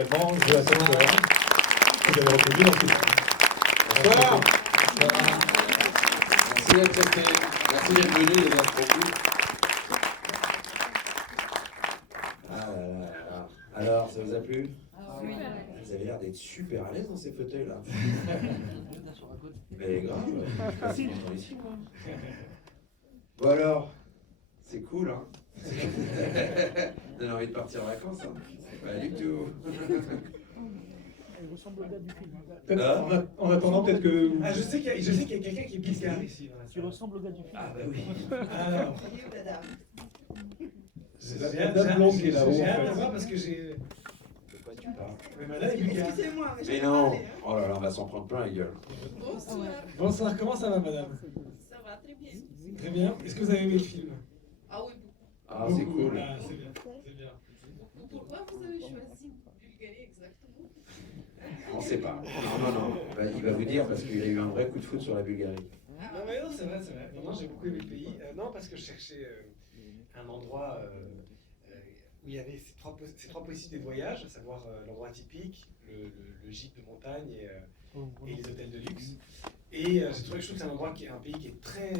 également joué à cette heure. Vous avez reconnu en question. Bonsoir. Merci d'être resté. Merci d'être venu et d'être resté. Ah là là là là. Alors, ça vous a plu? Oui. Vous avez l'air d'être super à l'aise dans ces fauteuils-là. Mais grave, je sais pas si j'entends ici, moi. Bon alors, c'est cool, hein. Donne envie de partir en vacances, hein. Pas du tout. Il ressemble au gars du film. Peut-être, en attendant, peut-être que. Ah, je sais qu'il y a quelqu'un qui est bizarre ici. Dans la Tu salle. ressembles au gars du film. Ah bah oui. Alors, C'est la dame blonde qui est là-haut. J'ai en hâte de fait. voir parce que j'ai. De quoi tu parles? Mais madame est bizarre. Excusez-moi, mais je Mais vais non. parler, hein. Oh là là, on va s'en prendre plein la gueule. Bonsoir. Bonsoir, comment ça va madame? Ça va très bien. Très bien. Est-ce que vous avez aimé le film? Ah oui, Ah, c'est Beaucoup. cool. Ah, c'est bien. C'est bien. beaucoup. Pourquoi vous avez choisi Bulgarie exactement? On ne sait pas. Non. Bah, il va vous dire parce qu'il a eu un vrai coup de foot sur la Bulgarie. Non, mais non, c'est vrai, c'est vrai. Non, j'ai beaucoup aimé le pays. Non, parce que je cherchais un endroit où il y avait ces trois possibilités de voyage, à savoir l'endroit typique, le gîte de montagne et les hôtels de luxe. Et j'ai trouvé que je trouve que c'est un endroit qui est un pays qui est très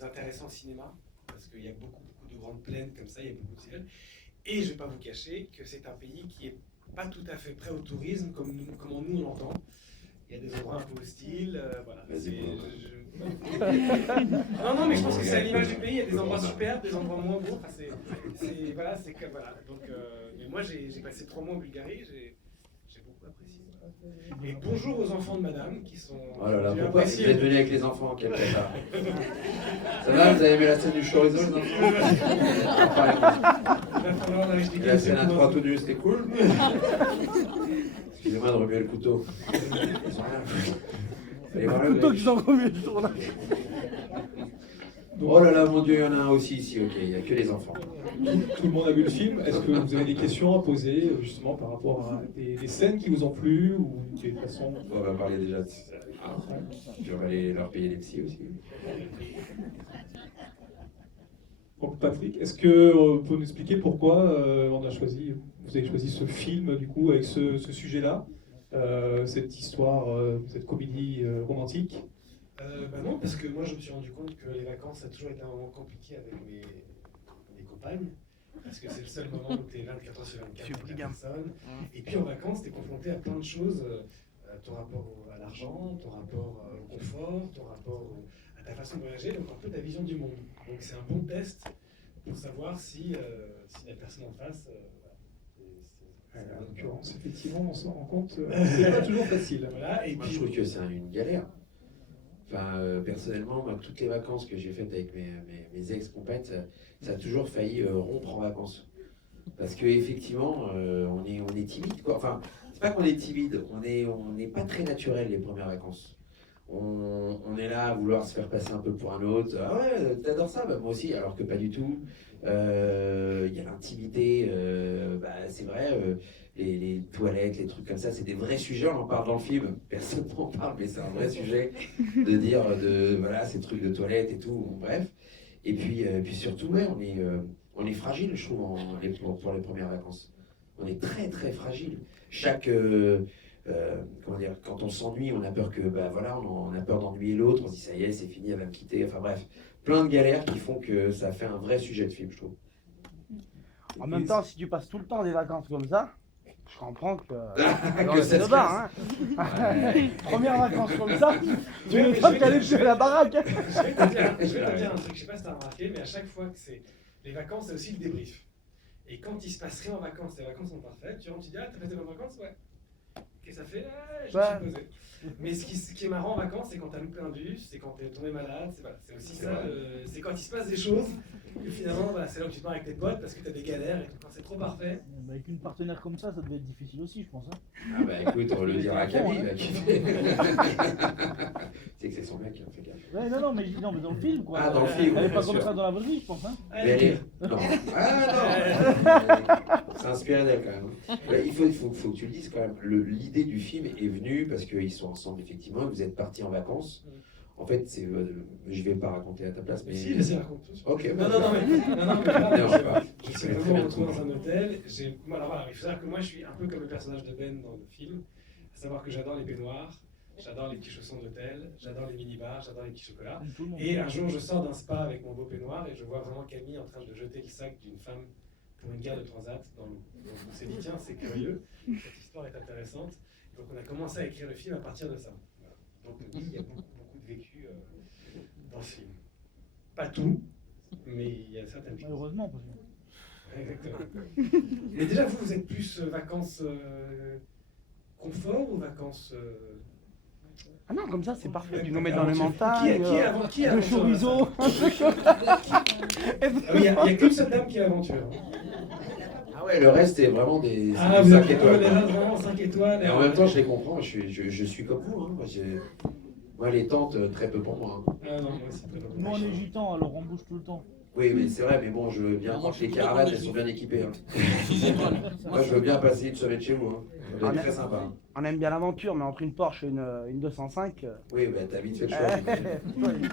intéressant au cinéma, parce qu'il y a beaucoup de grandes plaines comme ça, il y a beaucoup de ciel. Et je ne vais pas vous cacher que c'est un pays qui est pas tout à fait prêt au tourisme comme nous on l'entend. Il y a des endroits un peu hostiles, voilà. Vas-y, Non, mais je pense que c'est à l'image du pays. Il y a des endroits superbes, des endroits moins beaux. Enfin, voilà. Donc, mais moi, j'ai passé 3 mois en Bulgarie. J'ai beaucoup apprécié. Voilà. Et bonjour aux enfants de madame qui sont. Oh là là, j'ai pourquoi vous apprécié. êtes venu avec les enfants, quel bâtard. Ça va, vous avez aimé la scène du chorizo, les enfants? Il va falloir leur expliquer. La scène à 3 tout nus, c'était cool? Excusez-moi de remuer le couteau. Ils ont rien à foutre. Allez voir le Plutôt mec. qu'ils en remettent du tournage. Oh là là, mon Dieu, il y en a un aussi ici, ok, il n'y a que les enfants. Tout le monde a vu le film. Est-ce que vous avez des questions à poser justement par rapport à des scènes qui vous ont plu ou des façons. On va parler déjà de ça. Ah, puis on va aller leur payer les psys aussi. Donc, Patrick, est-ce que vous pouvez nous expliquer pourquoi vous avez choisi ce film du coup avec ce sujet-là, cette histoire, cette comédie romantique? Non, parce que moi je me suis rendu compte que les vacances ça a toujours été un moment compliqué avec mes compagnes. Parce que c'est le seul moment où tu es 24 heures sur 24 avec la personne. Et puis en vacances, tu es confronté à plein de choses. Ton rapport à l'argent, ton rapport au confort, ton rapport à ta façon de voyager, donc un peu ta vision du monde. Donc c'est un bon test pour savoir si la personne en face. En l'occurrence, effectivement, on s'en rend compte, c'est pas toujours facile. Voilà, et Moi, puis je trouve que c'est une galère. Enfin, personnellement, moi, toutes les vacances que j'ai faites avec mes ex-compagnes, ça a toujours failli rompre en vacances. Parce qu'effectivement, on est timide, quoi. Enfin, c'est pas qu'on est timide, on n'est pas très naturel les premières vacances. On est là à vouloir se faire passer un peu pour un autre. Ah ouais, t'adores ça? Bah, moi aussi, alors que pas du tout. Il y a l'intimité, c'est vrai, les toilettes, les trucs comme ça, c'est des vrais sujets, on en parle dans le film. Personne n'en parle, mais c'est un vrai sujet de dire, voilà, ces trucs de toilettes et tout, bon, bref. Et puis surtout, ouais, on est fragile, je trouve, pour les premières vacances. On est très, très fragile. Comment dire, quand on s'ennuie, on a peur on a peur d'ennuyer l'autre, on se dit ça y est, c'est fini, elle va me quitter, enfin bref. Plein de galères qui font que ça fait un vrai sujet de film, je trouve. En même temps, si tu passes tout le temps des vacances comme ça, je comprends que. Que ça c'est se le bar, hein. Premières vacances comme ça, tu Ouais, veux mais pas je vais qu'aller te- chez la baraque. je vais te dire un truc, je sais pas si tu as remarqué, mais à chaque fois que c'est les vacances, c'est aussi le débrief. Et quand il se passe rien en vacances, les vacances sont parfaites, tu rentres, tu dis ah, t'as passé de bonnes vacances? Ouais. Qu'est-ce que ça fait? Ah, je me suis posé. Mais ce qui est marrant en vacances, c'est quand t'as loupé un bus, c'est quand t'es tombé malade, c'est aussi ça, c'est quand il se passe des choses, que finalement, c'est là où tu te marres avec tes potes parce que t'as des galères et tout, quand c'est trop parfait. Avec une partenaire comme ça devait être difficile aussi, je pense. Hein. Ah bah écoute, on va le dire à Camille, il va kiffer. C'est que c'est son mec, hein, fais gaffe. Ouais, non, mais dans le film, quoi. Ah, dans le film, Elle est bien pas sûr. comme ça dans la vraie vie, je pense. Hein. Mais elle est... Non. Ah non. C'est inspiré d'elle quand même. Mais il faut que tu le dises quand même. L'idée du film est venue parce qu'ils sont ensemble effectivement. Vous êtes partis en vacances En fait, je vais pas raconter à ta place, mais... Si, vas-y, raconte tout. Ok. Non, mais Non, je sais pas. je Je suis sais très vraiment bien retrouvé tout. dans un hôtel. Alors voilà, il faut savoir que moi, je suis un peu comme le personnage de Ben dans le film. À savoir que j'adore les baignoires, j'adore les petits chaussons d'hôtel, j'adore les mini-bars, j'adore les petits chocolats. Comme tout le monde. Et un jour, je sors d'un spa avec mon beau peignoir et je vois vraiment Camille en train de jeter le sac d'une femme pour une gare de transat dans l'eau. Donc on s'est dit, tiens, c'est curieux, cette histoire est intéressante. Donc on a commencé à écrire le film à partir de ça. Voilà. Donc oui, il y a beaucoup de vécu dans ce film. Pas tout, mais il y a certaines choses. Heureusement, parce que... Exactement. Mais déjà, vous êtes plus vacances confort ou vacances... Ah non, comme ça, c'est parfait. Tu nous mets aventure. dans les montagnes, Qui est de aventure chorizo. Ah oui, il n'y a qu'une seule dame qui est aventure. Ah ouais, le reste, c'est vraiment des Ah, des vous 5 êtes étoiles. les quoi. autres, vraiment 5 étoiles. Et en même temps, je les comprends, je suis comme vous. Hein. Moi, les tentes, très peu pour moi. Hein. Ah non, moi aussi, très peu. Nous, on est gitans, alors on bouge tout le temps. Oui, mais c'est vrai, mais bon, je veux bien que les caravanes, elles sont bien équipées. Hein. Moi, je veux bien passer une semaine chez vous. Hein. Ça doit être très sympa. Hein. On aime bien l'aventure, mais entre une Porsche et une 205... Oui, bah, t'as vite fait le choix. j'imagine.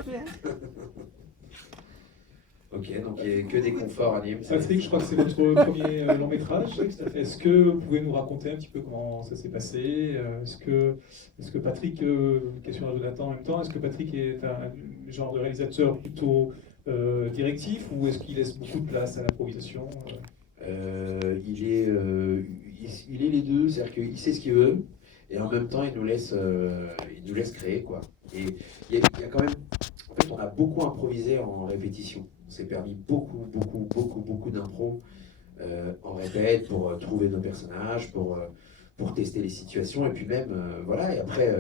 Ok, donc il n'y a que des conforts à Nîmes. Patrick, je crois que c'est votre premier long métrage. Est-ce que vous pouvez nous raconter un petit peu comment ça s'est passé? Est-ce que Patrick, question à Jonathan en même temps, est-ce que Patrick est un genre de réalisateur plutôt directif ou est-ce qu'il laisse beaucoup de place à l'improvisation? Il est les deux, c'est-à-dire qu'il sait ce qu'il veut et en même temps il nous laisse créer quoi. Et il y a quand même, en fait, on a beaucoup improvisé en répétition. On s'est permis beaucoup d'impro en répète pour trouver nos personnages, pour tester les situations et puis même voilà. Et après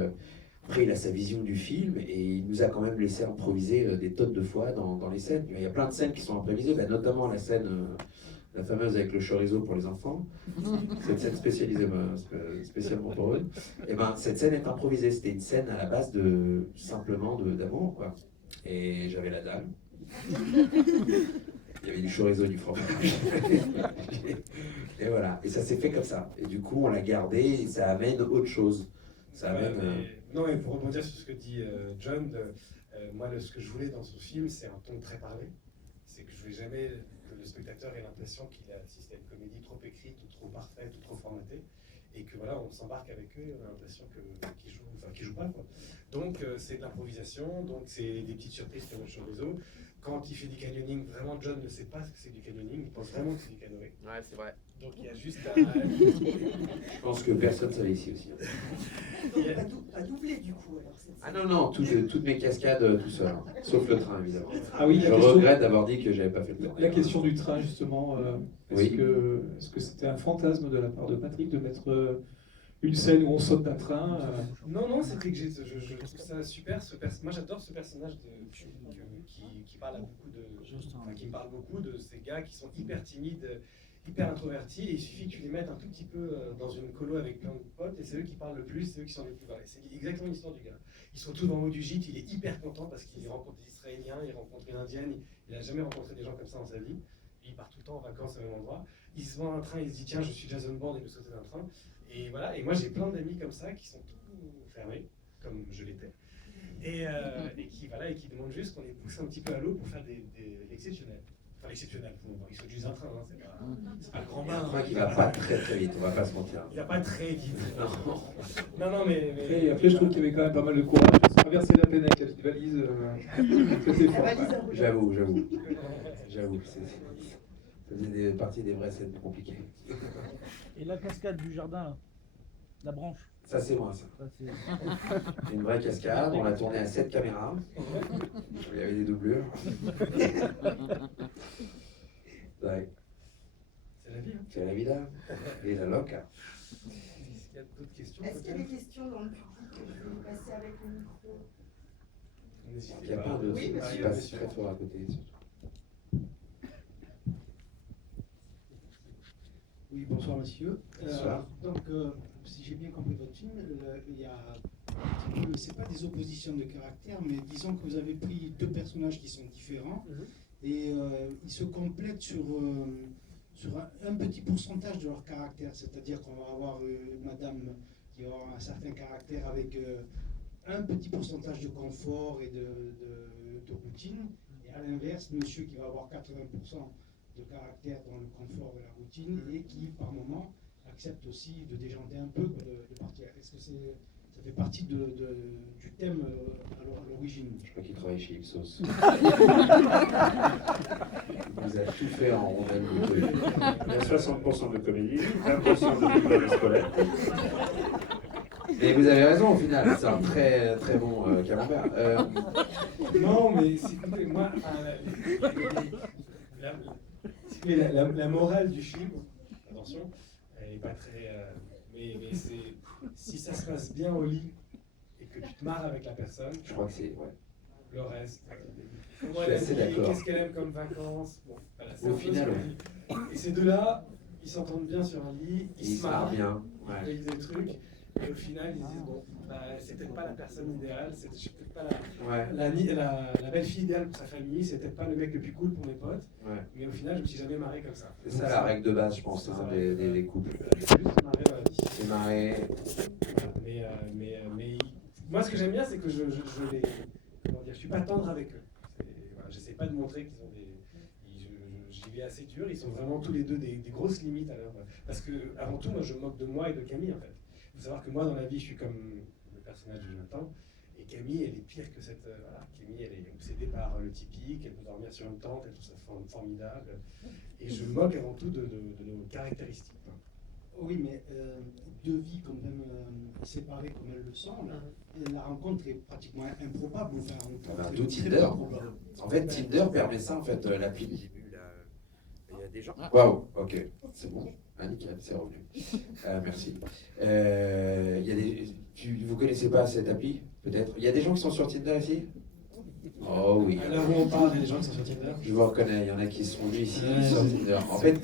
il a sa vision du film et il nous a quand même laissé improviser des tonnes de fois dans les scènes. Il y a plein de scènes qui sont improvisées, bah, notamment la scène. La fameuse avec le chorizo pour les enfants, cette scène spécialisée spécialement pour eux, et ben cette scène est improvisée. C'était une scène à la base simplement d'amour quoi. Et j'avais la dalle. Il y avait du chorizo, du fromage. Et voilà. Et ça s'est fait comme ça. Et du coup, on l'a gardé et ça amène autre chose. Ça amène. Non, et pour rebondir sur ce que dit John, moi, ce que je voulais dans ce film, c'est un ton très parlé. C'est que je voulais jamais que le spectateur ait l'impression qu'il assiste à une comédie trop écrite ou trop parfaite ou trop formatée. Et que voilà, on s'embarque avec eux, on a l'impression qu'ils jouent pas quoi. Donc c'est de l'improvisation, donc c'est des petites surprises comme le chorizo. Quand il fait du canyoning, vraiment John ne sait pas ce que c'est du canyoning, il pense vraiment que c'est du canoë. Ouais, c'est vrai. Donc il y a juste Je pense que personne ne savait ici aussi. Pas doublé du coup alors cette Ah non, toutes mes cascades tout seul, hein. Sauf le train évidemment. Ah oui, Je regrette d'avoir dit que j'avais pas fait le train. La question du train, justement, est-ce Oui. que c'était un fantasme de la part de Patrick de mettre une scène où on saute d'un train Non, c'était que je trouve ça super. Moi, j'adore ce personnage qui parle à beaucoup qui me parle beaucoup de ces gars qui sont hyper timides, hyper introvertis. Et il suffit que tu les mettes un tout petit peu dans une colo avec plein de potes, et c'est eux qui parlent le plus, c'est eux qui sont les plus variés. C'est exactement l'histoire du gars. Ils sont tous en haut du gîte, il est hyper content parce qu'il rencontre des Israéliens, il rencontre une Indienne, il n'a jamais rencontré des gens comme ça dans sa vie. Il part tout le temps en vacances au même endroit. Il se vend un train, il se dit tiens, je suis Jason Bourne et je vais sauter d'un train. Et voilà, et moi j'ai plein d'amis comme ça qui sont tout fermés, comme je l'étais, et qui demandent juste qu'on les pousse un petit peu à l'eau pour faire l'exceptionnel. Enfin l'exceptionnel, ils sautent juste un train, hein, c'est pas le grand Il y a un bain. train qui va pas très vite, on va pas se mentir. Il va pas très vite. Non. Non, mais Après, je trouve qu'il y avait quand même pas mal de courage. Traverser la plaine avec la petite valise, c'était fort. valise ouais. à rouleau. J'avoue, ça faisait partie des vraies scènes compliquées. Et la cascade du jardin, là, la branche, Ça c'est moi ça. ça c'est... C'est une vraie cascade, on l'a tournée à 7 caméras. Il y avait des doublures. Ouais, c'est la vie. Hein. c'est la vida et la loca. Est-ce qu'il y a d'autres questions Est-ce qu'il y a peut-être des questions dans le public? Je vais vous passer avec le micro. Il n'y a pas de Oui, qui monsieur. passe très fort à côté. Oui, bonsoir monsieur. Bonsoir. Donc, si j'ai bien compris votre film, il y a c'est pas des oppositions de caractère, mais disons que vous avez pris deux personnages qui sont différents et ils se complètent sur un petit pourcentage de leur caractère. C'est-à-dire qu'on va avoir madame qui va avoir un certain caractère avec un petit pourcentage de confort et de routine, et à l'inverse, monsieur qui va avoir 80% de caractère dans le confort et la routine, et qui, par moment, accepte aussi de déjanter un peu, de partir. Est-ce que ça fait partie du thème à l'origine? Je crois qu'il travaille chez Ipsos. Il vous a tout fait en rondelle. Il y a 60% de comédie, 20% de doublage scolaire. Mais vous avez raison, au final, c'est un très très bon camembert. Non, mais écoutez, moi, la morale du film, attention, elle n'est pas très. Mais c'est si ça se passe bien au lit et que tu te marres avec la personne, Je crois que c'est. Ouais. le reste. Je Comment suis elle assez habille, d'accord. qu'est-ce qu'elle aime comme vacances. Bon, voilà, c'est Au un peu final, ce que je dis. Et ces deux-là, ils s'entendent bien sur un lit, Il se marre bien. ils Ouais. disent des trucs, et au final, ils disent bon, bah, c'est peut-être pas la personne idéale, c'est peut-être pas Ouais. la belle fille idéale pour sa famille, c'est peut-être pas le mec le plus cool pour mes potes, Ouais. mais au final, je me suis jamais marré comme ça. C'est ça la règle de base, je pense, C'est hein, ça, des couples. Juste marré dans la vie. C'est marré. Voilà, mais moi, ce que j'aime bien, c'est que je les. Comment dire, je suis pas tendre avec eux. Voilà, j'essaie pas de montrer qu'ils ont des. J'y vais assez dur, ils sont vraiment tous les deux des grosses limites à leur. Parce que, avant tout, moi, je me moque de moi et de Camille, en fait. Il faut savoir que moi, dans la vie, je suis comme le personnage de Jonathan. Et Camille, elle est pire que cette. Voilà, Camille, elle est obsédée par le typique, elle peut dormir sur une tente, elle trouve ça formidable. Et je me moque avant tout de nos caractéristiques. Oui, mais deux vies quand même séparées comme elles le sont, la rencontre est pratiquement improbable. Enfin, Ah ben, c'est d'où très Tinder. improbable. En fait, Tinder permet ça, en fait, l'appli du début. Là, il y a des gens. Waouh, ok, c'est bon. Ah, nickel, c'est revenu. Merci. Il y a vous connaissez pas cette appli, peut-être? Il y a des gens qui sont sur Tinder ici? Oh oui. Là où on parle, il y a des gens qui sont sur Tinder. Je vous reconnais, il y en a qui sont venus ici Ouais, sur c'est- Tinder. En fait,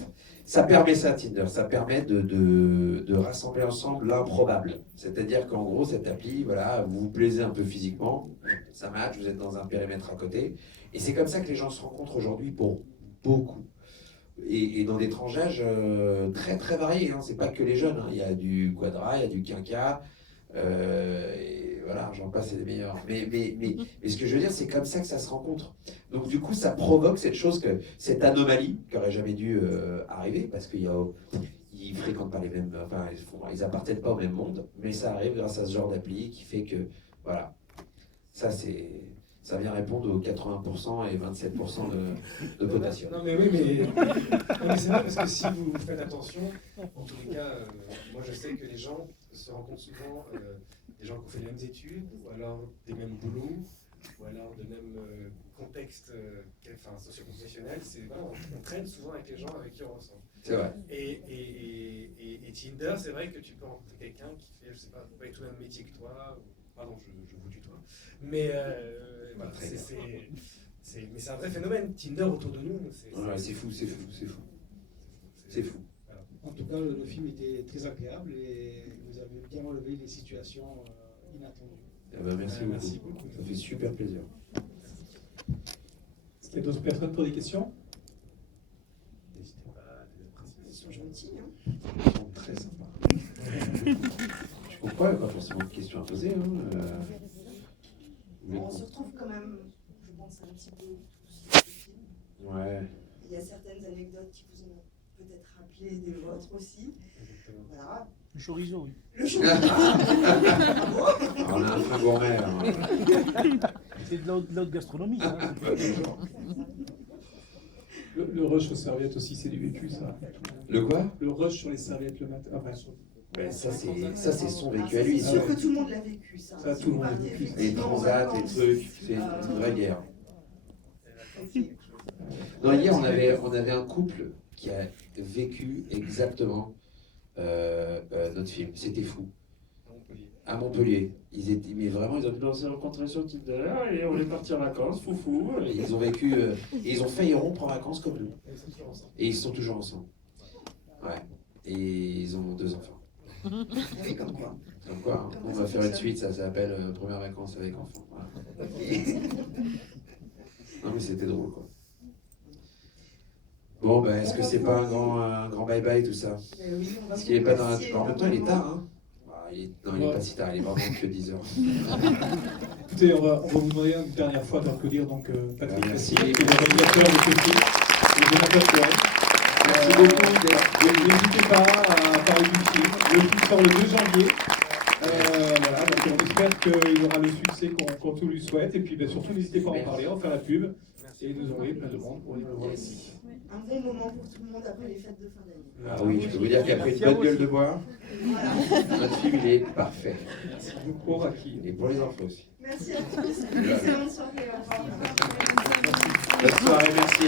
ça permet ça, Tinder. Ça permet de rassembler ensemble l'improbable. C'est-à-dire qu'en gros, cette appli, voilà, vous vous plaisez un peu physiquement, ça match, vous êtes dans un périmètre à côté. Et c'est comme ça que les gens se rencontrent aujourd'hui pour beaucoup. Et dans des tranches d'âge très très variés. Hein. C'est pas que les jeunes. Hein. Il y a du quadra, il y a du quinca. Et voilà, j'en passe, c'est les meilleurs. Mais ce que je veux dire, c'est comme ça que ça se rencontre. Donc du coup, ça provoque cette chose, cette anomalie qui aurait jamais dû arriver, parce qu'ils fréquentent pas les mêmes, enfin, ils appartiennent pas au même monde, mais ça arrive grâce à ce genre d'appli qui fait que, voilà, ça vient répondre aux 80% et 27% de potassium. Non mais oui, mais c'est vrai parce que si vous faites attention, en tous les cas, moi je sais que les gens se rencontrent souvent, des gens qui ont fait les mêmes études, ou alors des mêmes boulots, ou alors de même contexte socio-professionnel. Voilà, on traîne souvent avec les gens avec qui on ressemble. C'est vrai. Et Tinder, c'est vrai que tu peux rencontrer quelqu'un qui fait, je sais pas, avec tout le même métier que toi. Pardon, je vous tutoie. Mais voilà, mais c'est un vrai phénomène. Tinder autour de nous, Ouais, c'est fou. C'est fou. Voilà. En tout cas, le film était très agréable et vous avez bien relevé les situations inattendues. Eh ben, merci beaucoup. Merci beaucoup. Ça fait super plaisir. Est-ce qu'il y a d'autres personnes pour des questions? N'hésitez pas à les apprécier. Ils sont gentils, hein. Ils sont très sympas. Je comprends, il n'y a pas forcément de questions à poser. Hein. On se retrouve quand même, je pense, un petit peu tous dans le film. Ouais. Il y a certaines anecdotes qui vous ont peut-être rappelé des vôtres aussi. Exactement. Voilà. Le chorizo, oui. Le chorizo. Bravo. On a un fin gourmet. Hein. C'est de l'autre gastronomie. Hein. Le rush aux serviettes aussi, c'est du vécu, ça. Le quoi? Le rush sur les serviettes le matin. Enfin, Ben, ça, c'est son Ah, vécu ça, à lui. c'est sûr ça. que tout le monde l'a vécu, ça. Ça, Si tout le vous monde l'a partez vécu. Les effectivement en transats, les vacances, trucs, c'est une vraie guerre. ok. Non, hier, on avait un couple qui a vécu exactement notre film. C'était fou. À Montpellier. Ils étaient, mais vraiment, On s'est rencontrés sur Tinder et on est partis en vacances, foufou. ils ont vécu, et ils ont failli rompre en vacances comme nous. Ils sont toujours ensemble. Et ils sont toujours ensemble. Ouais. Et ils ont 2 enfants. Oui, comme quoi. Donc quoi, hein, on va faire une suite, ça s'appelle Première vacances avec enfants. Voilà. Ok. Non mais c'était drôle quoi. Bon ben est-ce que c'est pas un grand bye bye tout ça? Mais oui, on va Parce vous qu'il est pas dans remercier en même temps il est énormément. tard hein. Non, il n'est pas si tard, il est vraiment que 10h. Écoutez, on va vous demander une dernière fois d'applaudir donc Patrick Merci. Cassir, qui est le réalisateur de ce film, et Jonathan Cohen. Merci beaucoup. N'hésitez pas à parler du film. Le film sort le 2 janvier. Voilà, donc on espère qu'il aura le succès qu'on tout lui souhaite. Et puis surtout, n'hésitez pas à en parler, à en faire la pub. Et nous aurons plein de monde pour aller le voir ici. Un bon moment pour tout le monde après les fêtes de fin d'année. Ah oui, je peux vous dire qu'après une bonne gueule de bois, Voilà. notre film il est parfait. Merci beaucoup, Raki. Et pour les enfants aussi. Merci à tous. Excellente soirée. Au revoir. Bonne soirée, merci.